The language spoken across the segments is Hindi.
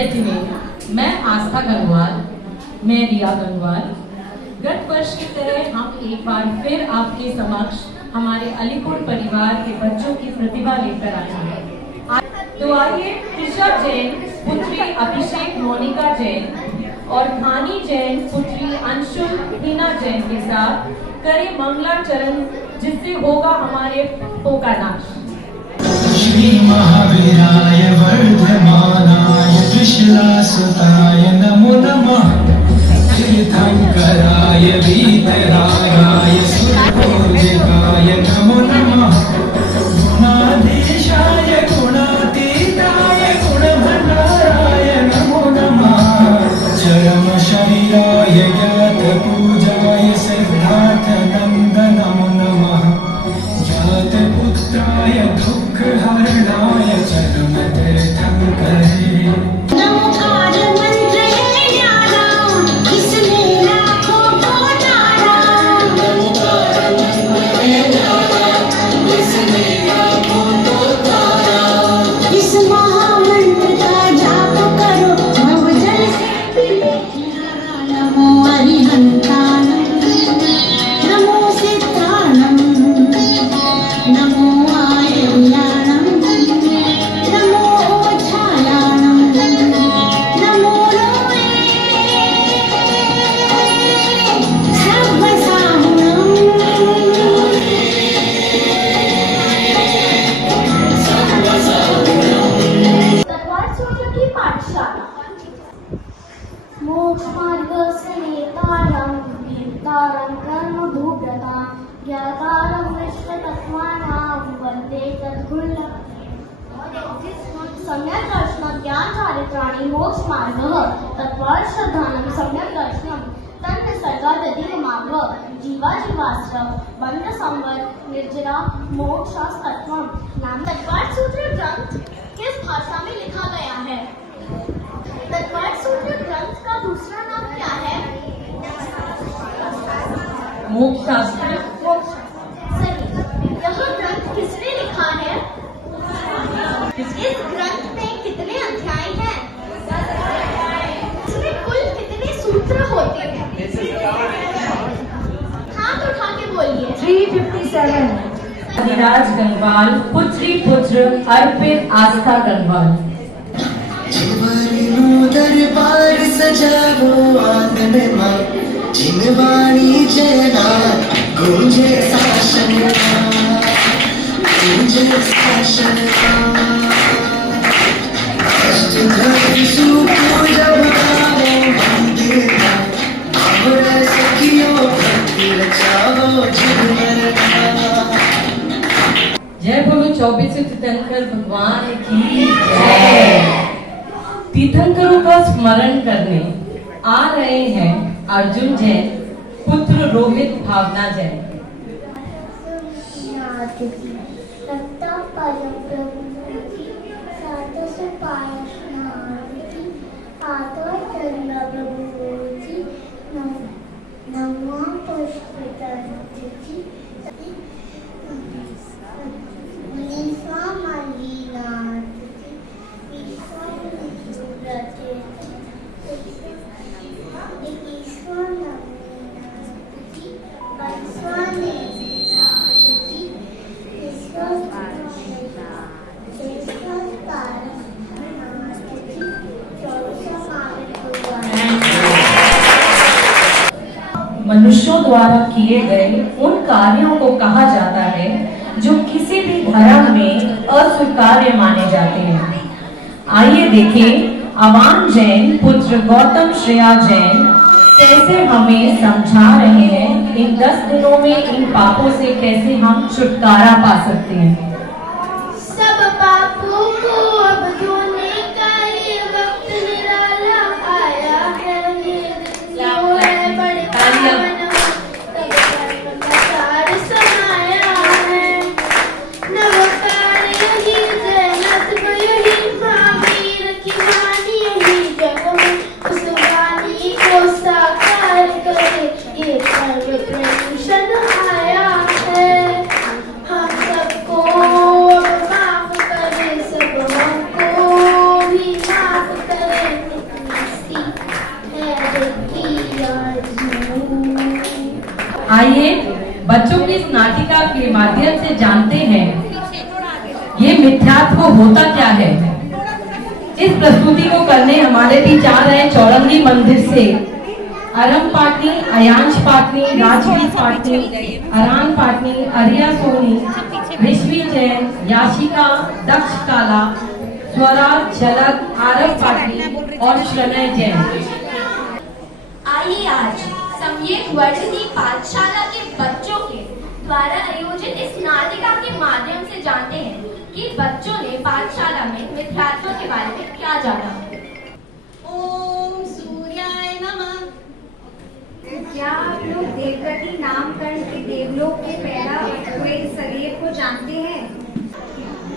जय जिनेन्द्र, मैं आस्था गंगवाल, मैं रिया गंगवाल। गत वर्ष की तरह हम एक बार फिर आपके समक्ष हमारे अलीपुर परिवार के बच्चों की प्रतिभा लेकर आए हैं। तो आइए ऋषभ जैन पुत्री अभिषेक मोनिका जैन और धानी जैन पुत्री अंशुल हिना जैन के साथ करें मंगलाचरण, जिससे होगा हमारे पप्पो का नाश। श्री महावीराय वर्धमानाय त्रिशूलासुताय नमो नमः। तीर्थंकराय वीतरागाय सुरपूजिताय नमो नमः। गुणाधीशाय गुणातीताय गुणभंडाराय नमो नमः। चरम शरीराय ज्ञातपूजाय सिद्धार्थनन्द नमो नमः। जातपुत्राय दुःखहरणाय चरम तीर्थंकरे सम्यक् दर्शनं ज्ञानचारित्राणि मोक्षमार्गः तत्त्वात् श्रद्धानं सम्यक् दर्शनं तन्निसर्गादधिगमार्ग जीवाजीवाश्रम बन्धसंवर निर्जरा मोक्षस्तत्त्वं नाम तत्त्वात् सूत्र ग्रंथ किस भाषा में लिखा गया है? तत्त्वात् सूत्र ग्रंथ का दूसरा नाम क्या है? मोक्षशास्त्र। सही। यह ग्रंथ किसने लिखा है? इस ग्रंथ में कितने अध्याय हैं? इसमें कुल कितने सूत्र होते हैं? हाथ उठा के बोलिए। 357। अधिराज गंगवाल पुत्री पुत्र अर्पित आस्था गंगवाल। दरबार सजावो आंगन में, जिनवाणी जयनाथ गूंजे शासन गूंजे शासन। अष्टधर सुपूजा बनाओ मंदिर, हमरा सखियो भक्ति रचाओ जीवन। जय बोलो 24 तीर्थंकर भगवान की जय। तीर्थंकरों का स्मरण करने आ रहे हैं अर्जुन जैन पुत्र रोहित भावना जैन। मनुष्यों द्वारा किए गए उन कार्यों को कहा जाता है जो किसी भी धर्म में अस्वीकार्य माने जाते हैं। आइए देखें अवान जैन पुत्र गौतम श्रेया जैन कैसे हमें समझा रहे हैं इन 10 दिनों में इन पापों से कैसे हम छुटकारा पा सकते हैं। सब पापों को अब धोने का ये वक्त निराला आया है। वो है बड़े पावन तब धर्म का सार समाया है। नवकार यही जयनत को यही महावीर की वाणी यही जग में उस वाणी को साकार करे ये सर्व प्रभूषण आया है। हम सबको आइए बच्चों की इस नाटिका के माध्यम से जानते हैं ये मिथ्यात्व होता क्या है। इस प्रस्तुति को करने हमारे बीच आ रहे हैं चौरंगी मंदिर से अरम पाटनी, अयांश पाटनी, राजवीर पाटनी, अरान पाटनी, अरिया सोनी, ऋषि जैन, याशिका, दक्ष काला, स्वराज, झलक, आरव पाटनी और शनय जैन। आइए आज समयेत वर्धिनी पाठशाला के बच्चों के द्वारा आयोजित इस नाटिका के माध्यम से जानते हैं कि बच्चों ने पाठशाला में मिथ्यात्व के बारे में क्या जाना। ओम सूर्याय नमः। क्या आप लोग देवगति नामकरण के देवलोक के पैदा हुए शरीर को जानते हैं?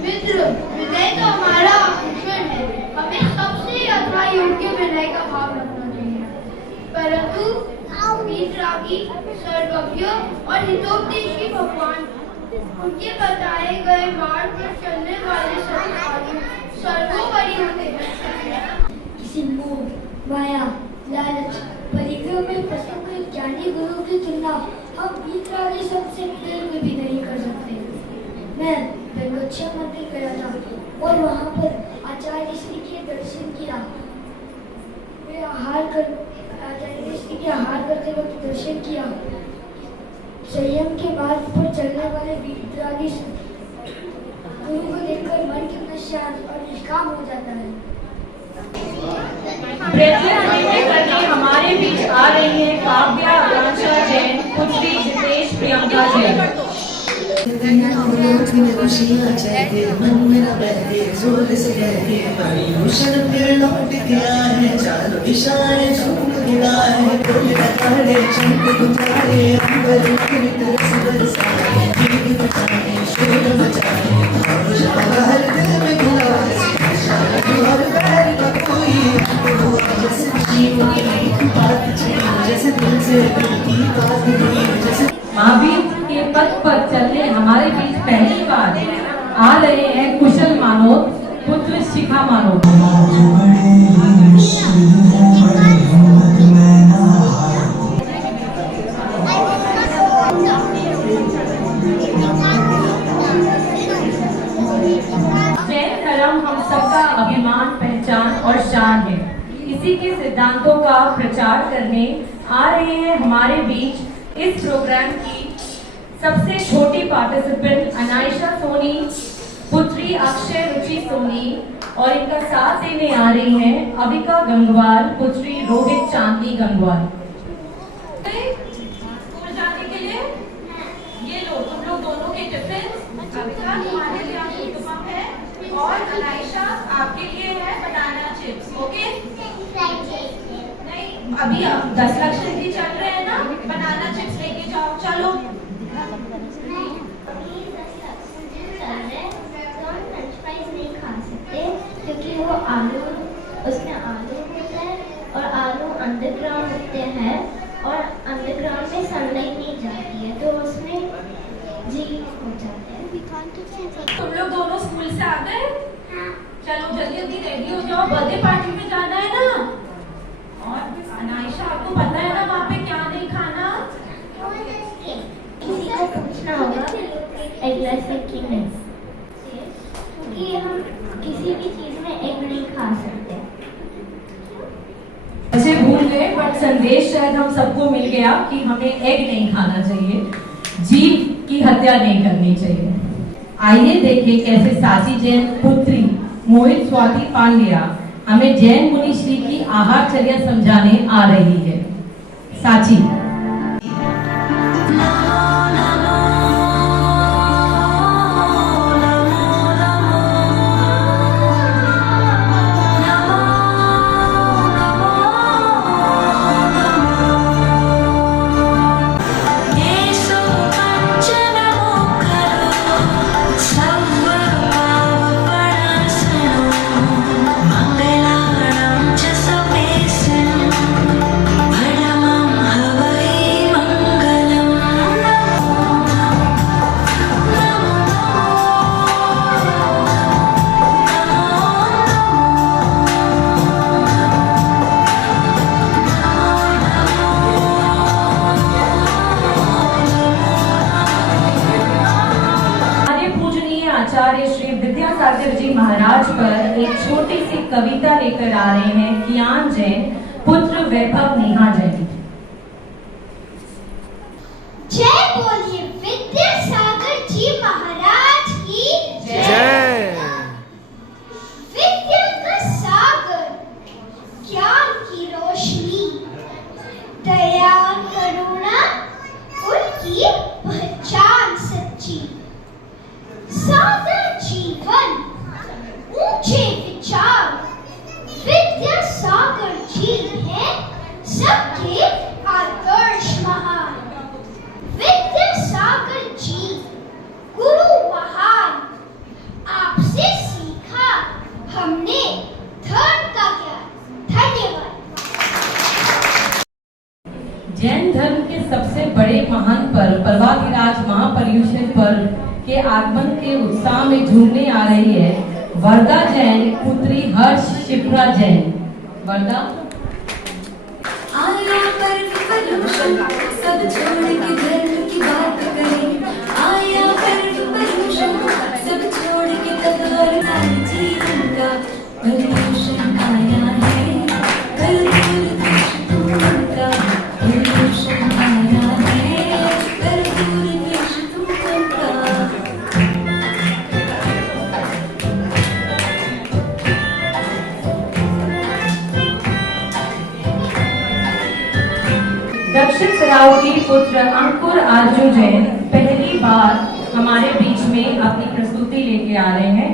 मित्र, विनय तो हमारा भूषण है। हमें सबसे अथवा योग्य विनय का भाव रखना चाहिए, परंतु वीतरागी, सर्वज्ञ और हितोपदेशी भगवान उनके बताए गए मार्ग पर चलने वाले सर्वोपरि होते हैं। किसी मोह, माया, लालच, परिग्रह में फंसे हुए ज्ञानी गुरु की तुलना हम वीतरागी संत से प्रेम में भी नहीं कर सकते। मैं गंगोत्सव मंदिर गया था और वहाँ पर आचार्य श्री के दर्शन किया। मैं आचार्य श्री के आहार करते वक्त दर्शन किया। संयम के मार्ग पर चलने वाले वीतरागी गुरु को देखकर मन कितना शांत और निष्काम हो जाता है। करने हमारे बीच आ रही है काव्या, आकांक्षा जैन, पुत्री जितेश, प्रियंका जैन। खुशियाँ चाहते मन मेरा बहते जोर से कहते पर्यूषण फिर लौट गया है, चारों दिशाएं झूम गिरा है, फूल लताड़े चमक गुजारे, अंबर की तरस बरसाए, दीप बचाए, शोर मचाए, हर दिल में गुलाब हर पैर का कोई जैसे जीवन की बात जैसे दिल से दिल की बात हुई जैसे। महावीर के पथ पर चलने हमारे बीच पहली बार आ रहे हैं कुशल मानोद, पुत्र शिखा मानोद। जैन धर्म हम सबका अभिमान, पहचान और शान है। इसी के सिद्धांतों का प्रचार करने आ रहे हैं हमारे बीच इस प्रोग्राम की सबसे छोटी पार्टिसिपेंट अनायशा सोनी, पुत्री अक्षय रुचि सोनी, और इनका साथ देने आ रही हैं अविका गंगवार, पुत्री रोहित चांदनी गंगवार। स्कूल जाने के लिए ये लो तुम लोग दोनों के टिफिन। अविका तुम्हारे लिए आपकी उपमा है और अनायशा आपके लिए है बनाना चिप्स। ओके नहीं, अभी 10 लक्षण भी चल रहे हैं ना, बनाना चिप्स लेके जाओ। चलो क्योंकि वो आलू, उसमें आलू होता है और आलू अंडरग्राउंड होते हैं और अंडरग्राउंड में सनलाइट नहीं जाती है तो उसमें जीव हो जाते हैं। तुम लोग दोनों स्कूल से आ गए? चलो जल्दी जल्दी रेडी हो जाओ, बर्थडे पार्टी में जाना है ना। और अनायशा आपको पता है ना वहाँ पे क्या नहीं खाना? किसी को पूछना होगा एग से कि नहीं, क्योंकि हम किसी भी चीज में एग नहीं खा सकते। ऐसे भूल गए बट संदेश शायद हम सबको मिल गया कि हमें एग नहीं खाना चाहिए, जीव की हत्या नहीं करनी चाहिए। आइए देखें कैसे साची जैन पुत्री मोहित स्वाति पांड्या हमें जैन मुनि श्री की आहारचर्या समझाने आ रही है। साची। मंगलाणां च समेसन् भरमं हवै एक छोटी सी कविता लेकर आ रहे हैं कियान जैन पुत्र वैभव नेहा जैन। जय बोलिए विद्यासागर जी महाराज की जय। विद्या का सागर, ज्ञान की रोशनी, दया करुणा उनकी पहचान सच्ची, सादा जीवन ऊंचे विचार, विद्यासागर जी हैं सबके आदर्श महान। विद्यासागर जी गुरु महान, आपसे सीखा हमने धर्म का ज्ञान। धन्यवाद। जैन धर्म के सबसे बड़े महान पर्व पर्वाधिराज महापर्युषण पर्व के आगमन के उत्साह में झूमने आ रही है वरदा जैन पुत्री हर्ष शिप्रा जैन। वरदा। आया पर्व पर्युषण सब छोड़ के धर्म की बात करें, आया पर्व पर्युषण सब छोड़ के तत्परता जीवन का पर्युषण आया है। कर दूर दुष्ट का पर्युषण आया है, कर दूर दुष्ट का। दक्षिण सरावती पुत्र अंकुर आर्जू जैन पहली बार हमारे बीच में अपनी प्रस्तुति लेके आ रहे हैं।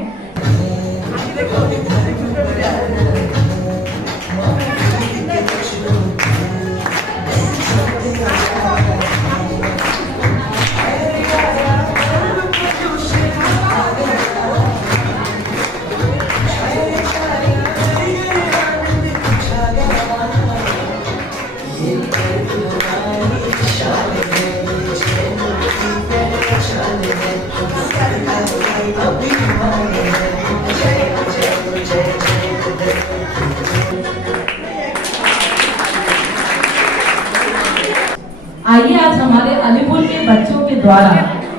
आइए आज हमारे अलीपुर के बच्चों के द्वारा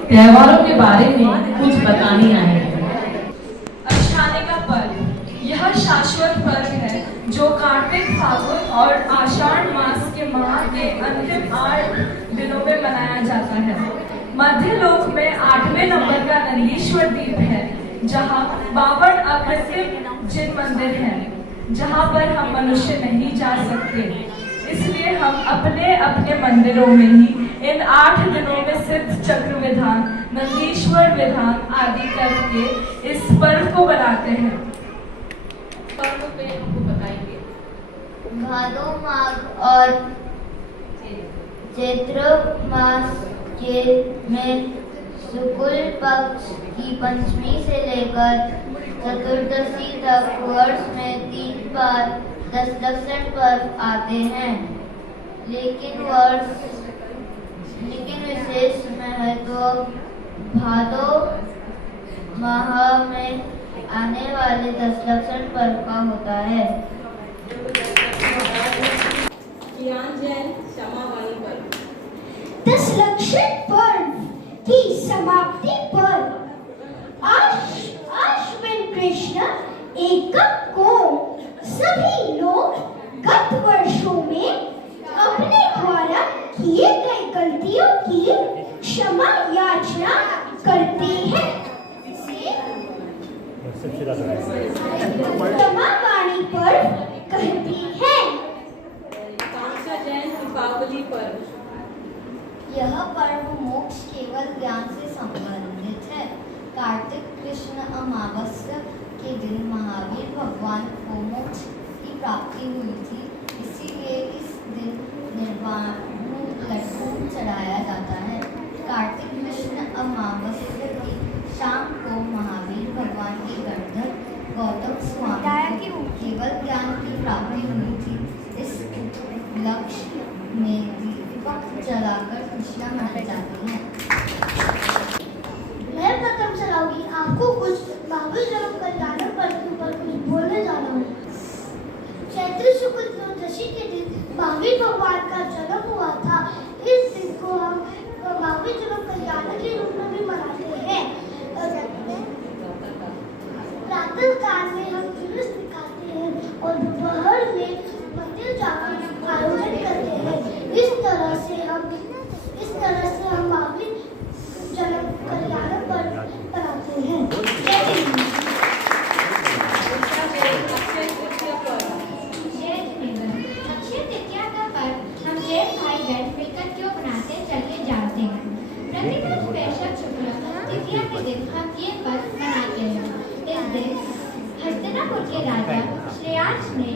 त्योहारों के बारे में कुछ बताने आए हैं। अषाढ़ी का पर्व यह शाश्वत पर्व है जो कार्तिक फागुन और आषाढ़ मास के माह के अंतिम 8 दिनों में मनाया जाता है। मध्य लोक में 8वें नंबर का नंदीश्वर द्वीप है जहाँ 52 अकृत्रिम जिन मंदिर हैं जहाँ पर हम मनुष्य नहीं जा सकते। इसलिए हम अपने अपने मंदिरों में ही इन 8 दिनों में सिद्ध चक्र विधान, नंदीश्वर विधान आदि करके इस पर्व को बनाते हैं। पर्व पे हमको बताएंगे। भादो माघ और चैत्र मास के में शुक्ल पक्ष की पंचमी से लेकर चतुर्दशी तक वर्ष में 3 बार दशलक्षण पर्व आते हैं, लेकिन विशेष महत्व भादो माह में आने वाले दशलक्षण पर्व का होता है। कियान जैन क्षमावाणी पर्व। दशलक्षण पर्व की समाप्ति पर अश्विन कृष्ण एकम को सभी लोग गत वर्षों में अपने द्वारा किए गए गलतियों की क्षमा याचना करते हैं। क्षमावाणी पर्व कहती है। कांसा जैन दीपावली पर्व। यह पर्व मोक्ष केवल ज्ञान से संबंधित है। कार्तिक कृष्ण अमावस्या के दिन महावीर भगवान को मोक्ष की प्राप्ति हुई थी, इसीलिए इस दिन निर्वाण लड्डू चढ़ाया जाता है। कार्तिक कृष्ण अमावस्या की शाम को महावीर भगवान के गर्दन गौतम स्वामी को केवल ज्ञान की प्राप्ति हुई थी। इस लक्ष्य में दीपक जलाकर खुशियाँ मनाई जाती हैं। मैं प्रथम चलाऊंगी आपको कुछ महावीर जन्म कल्याण पर्व पर कुछ बोलने जा रहा हूँ। चैत्र शुक्ल चतुर्दशी के दिन महावीर भगवान का जन्म हुआ था। इस दिन को हम महावीर जन्म कल्याण के रूप में भी मनाते हैं। प्रातः काल में हम और दोपहर में मंदिर जाकर आयोजन करते हैं। इस तरह से हम आगे जन कल्याण पर कराते हैं। जय हिंद। अक्षय तृतीया का पर्व हम 6 भाई बहन मिलकर क्यों मनाते हैं, चलिए जानते हैं। प्रतिवर्ष वैशाख शुक्ल तृतीया के दिन हम ये पर्व मनाते हैं। इस दिन हस्तिनापुर के राजा श्रेयांश ने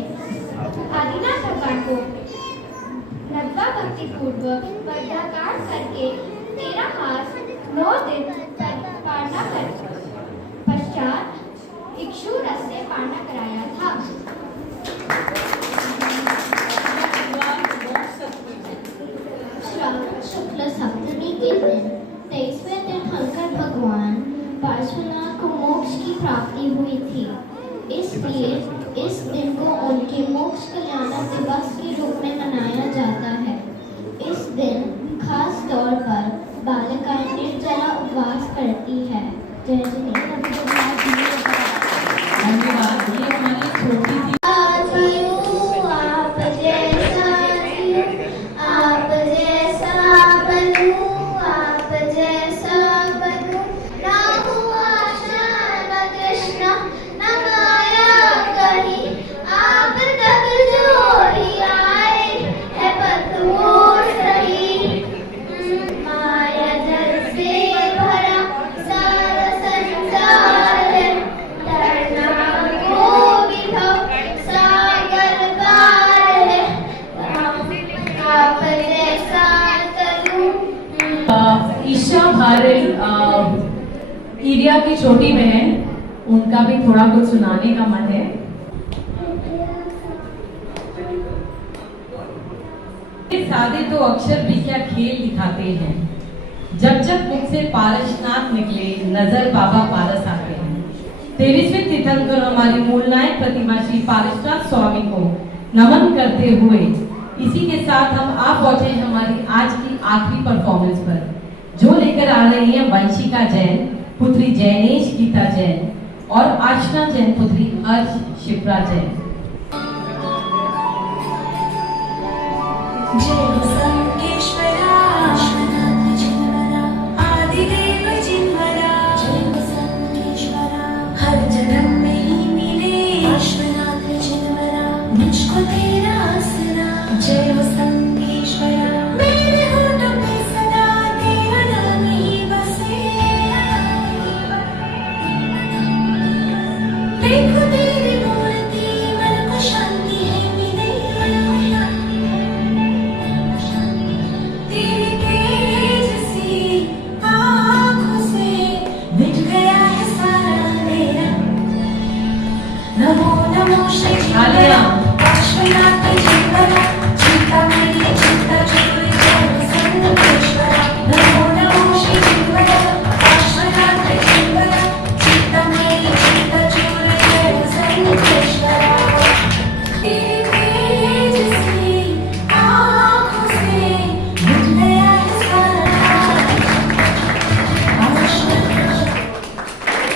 आदिनाथ भगवान को नग्वा भक्ति पूर्वक वर्धाकार करके 13 मास 9 दिन तक पारणा कर पश्चात इक्षु रस से पारणा कराया था। श्रावण शुक्ल सप्तमी के दिन 23वें दिन शंकर भगवान पार्श्वनाथ को मोक्ष की प्राप्ति हुई थी। इसलिए इस दिन को उनके मोक्ष कल्याण दिवस के रूप में मनाया जाता है। इस दिन खास तौर पर बालिकाएं निर्जला उपवास करती है। जय धन्यवाद। ये हमारी छोटी सी ईरिया की छोटी बहन, उनका भी थोड़ा कुछ सुनाने का मन है। सादे तो अक्षर भी क्या खेल दिखाते हैं। जब जब मुख से पारसनाथ निकले, नजर बाबा पारस आते हैं। 23वें तीर्थंकर हमारी मूल नायक प्रतिभा श्री पारसनाथ स्वामी को नमन करते हुए इसी के साथ हम आप पहुंचे हमारी आज की आखिरी परफॉर्मेंस पर, जो लेकर आ रही है वंशिका जैन पुत्री जैनेश गीता जैन और आशना जैन पुत्री हर्ष शिप्रा जैन। जय संकेश्वरा आदिदेव जिन्वरा, जय संकेश्वरा हर जन्म में ही मिले अश्वनाथ जिन्वरा, मुझको तेरा आसरा। जय संकेश्वरा मेरे होठों में सदा तेरा नाम ही बसे, देखो तेरी मूर्ति मन को शांति है मिले, तेरी तेज सी आँखों से मिट गया है सारा अंधेरा। नमो नमो श्री जिन्वरा अश्वनाथ जिन्वरा, चिंता मेरी चिंता चूर जय संकेश्वरा। नमो नमो श्री जिन्वरा अश्वनाथ जिन्वरा, चिंता मेरी चिंता चूर जय संकेश्वरा। तेरी तेज सी आँखों से मिट गया है सारा।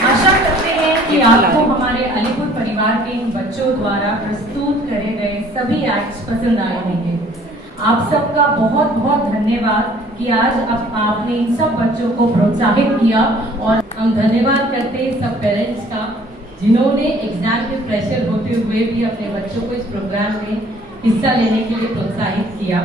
आशा करते हैं कि आपको हमारे अलीपुर परिवार के इन बच्चों द्वारा प्रस्तुत करे गए सभी एक्ट्स पसंद आए होंगे। आप सबका बहुत बहुत धन्यवाद कि आज आपने इन सब बच्चों को प्रोत्साहित किया, और हम धन्यवाद करते हैं सब पेरेंट्स का जिन्होंने एग्जाम के प्रेशर होते हुए भी अपने बच्चों को इस प्रोग्राम में हिस्सा लेने के लिए प्रोत्साहित किया।